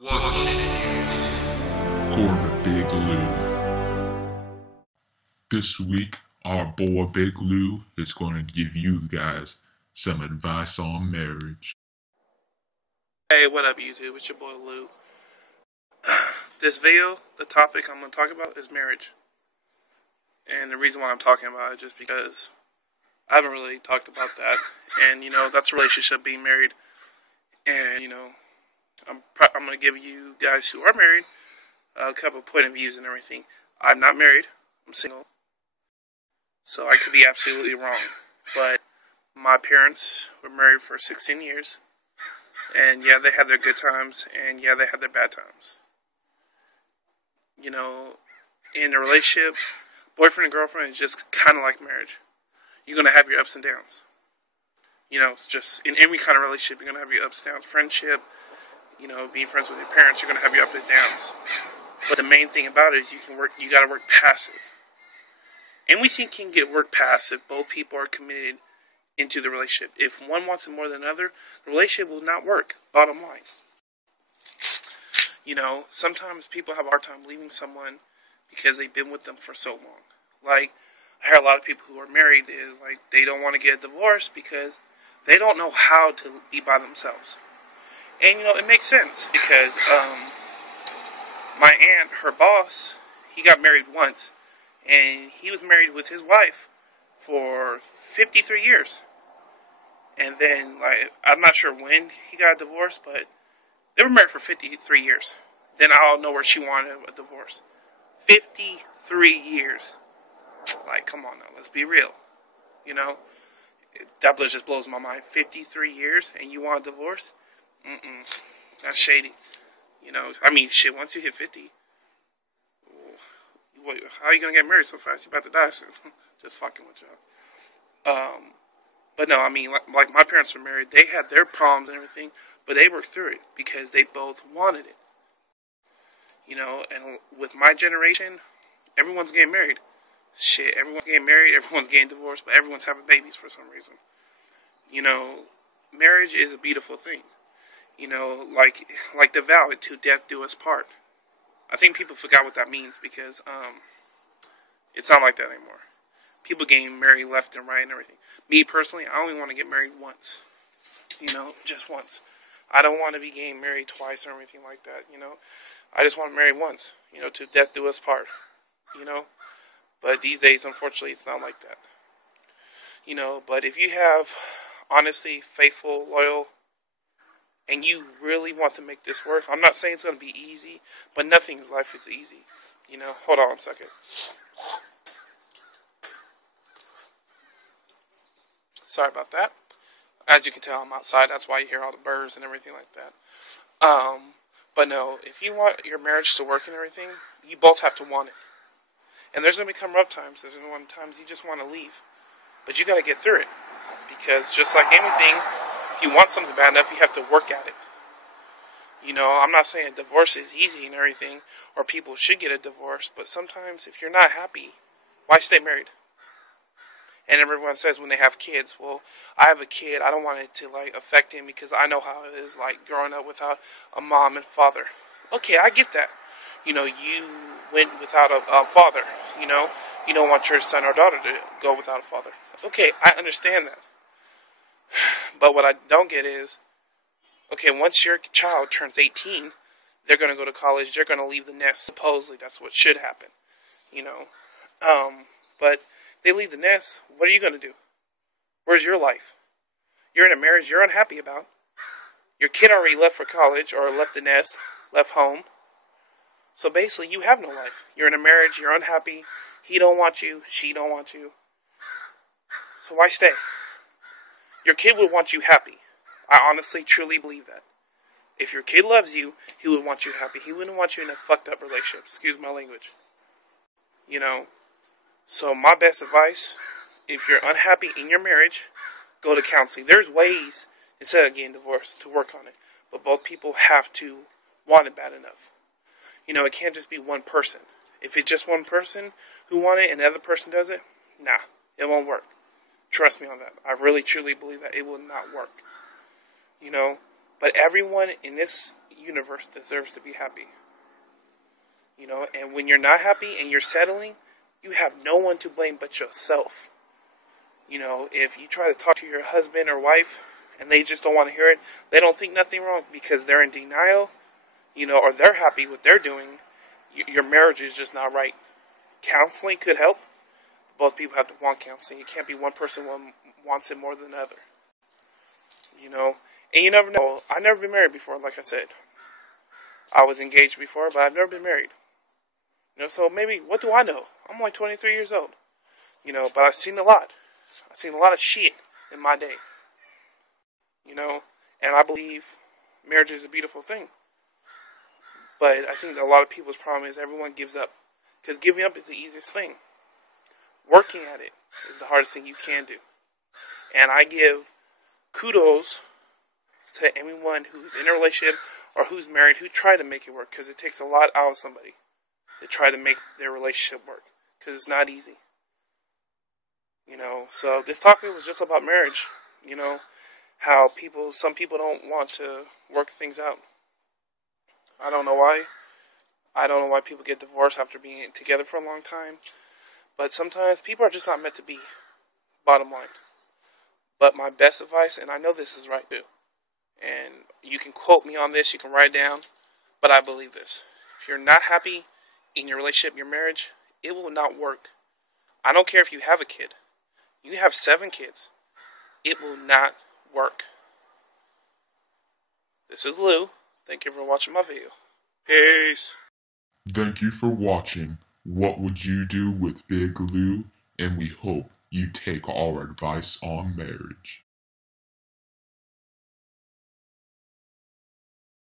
What should you Corner Big Lou. This week, our boy Big Lou is going to give you guys some advice on marriage. Hey, what up, YouTube? It's your boy Lou. This video, the topic I'm going to talk about is marriage. And the reason why I'm talking about it is just because I haven't really talked about that. And, that's a relationship, being married. And, I'm going to give you guys who are married a couple point of views and everything. I'm not married. I'm single. So I could be absolutely wrong. But my parents were married for 16 years. And yeah, they had their good times, and yeah, they had their bad times. In a relationship, boyfriend and girlfriend is just kind of like marriage. You're going to have your ups and downs. It's just in every kind of relationship, you're going to have your ups and downs. Friendship, being friends with your parents, you're going to have your ups and downs. But the main thing about it is you got to work passive. And we think can get work passive. Both people are committed into the relationship. If one wants it more than another, the relationship will not work. Bottom line. Sometimes people have a hard time leaving someone because they've been with them for so long. Like, I hear a lot of people who are married is like they don't want to get a divorce because they don't know how to be by themselves. And it makes sense because my aunt, her boss, he got married once, and he was married with his wife for 53 years. And then, I'm not sure when he got divorced, but they were married for 53 years. Then I don't know where she wanted a divorce. 53 years. Come on now, let's be real. That just blows my mind. 53 years and you want a divorce? That's shady. Shit, once you hit 50, how are you going to get married so fast? You're about to die soon. Just fucking with y'all. But no, like my parents were married. They had their problems and everything, but they worked through it because they both wanted it. And with my generation, everyone's getting married. Shit, everyone's getting married, everyone's getting divorced, but everyone's having babies for some reason. Marriage is a beautiful thing. Like the vow, "To death do us part." I think people forgot what that means because it's not like that anymore. People getting married left and right and everything. Me personally, I only want to get married once. Just once. I don't want to be getting married twice or anything like that. I just want to marry once. "To death do us part." But these days, unfortunately, it's not like that. But if you have honesty, faithful, loyal, and you really want to make this work, I'm not saying it's going to be easy, but nothing in life is easy. Hold on a second. Sorry about that. As you can tell, I'm outside. That's why you hear all the birds and everything like that. But no, if you want your marriage to work and everything, you both have to want it. And there's going to become rough times. There's going to be times you just want to leave. But you got to get through it. Because just like anything, if you want something bad enough, you have to work at it. I'm not saying divorce is easy and everything, or people should get a divorce, but sometimes if you're not happy, why stay married? And everyone says when they have kids, well, I have a kid, I don't want it to affect him because I know how it is growing up without a mom and father. Okay, I get that. You went without a father, you don't want your son or daughter to go without a father. Okay, I understand that. But what I don't get is, okay, once your child turns 18, they're going to go to college, they're going to leave the nest. Supposedly, that's what should happen, But they leave the nest, what are you going to do? Where's your life? You're in a marriage you're unhappy about. Your kid already left for college or left the nest, left home. So basically, you have no life. You're in a marriage, you're unhappy. He don't want you, she don't want you. So why stay? Your kid would want you happy. I honestly, truly believe that. If your kid loves you, he would want you happy. He wouldn't want you in a fucked up relationship. Excuse my language. So my best advice, if you're unhappy in your marriage, go to counseling. There's ways, instead of getting divorced, to work on it. But both people have to want it bad enough. It can't just be one person. If it's just one person who wants it and the other person does it, nah, it won't work. Trust me on that. I really, truly believe that it will not work. But everyone in this universe deserves to be happy. And when you're not happy and you're settling, you have no one to blame but yourself. If you try to talk to your husband or wife and they just don't want to hear it, they don't think nothing wrong because they're in denial, or they're happy with what they're doing, your marriage is just not right. Counseling could help. Both people have to want counseling. It can't be one person wants it more than the other. And you never know. I've never been married before, like I said. I was engaged before, but I've never been married. So maybe, what do I know? I'm only 23 years old. But I've seen a lot. I've seen a lot of shit in my day. And I believe marriage is a beautiful thing. But I think a lot of people's problem is everyone gives up. Because giving up is the easiest thing. Working at it is the hardest thing you can do. And I give kudos to anyone who's in a relationship or who's married who try to make it work. Because it takes a lot out of somebody to try to make their relationship work. Because it's not easy. So this topic was just about marriage. How some people don't want to work things out. I don't know why. I don't know why people get divorced after being together for a long time. But sometimes people are just not meant to be. Bottom line. But my best advice, and I know this is right too, and you can quote me on this, you can write it down, but I believe this. If you're not happy in your relationship, your marriage, it will not work. I don't care if you have a kid. You have 7 kids. It will not work. This is Lou. Thank you for watching my video. Peace. Thank you for watching What Would You Do with Big Lou? And we hope you take our advice on marriage.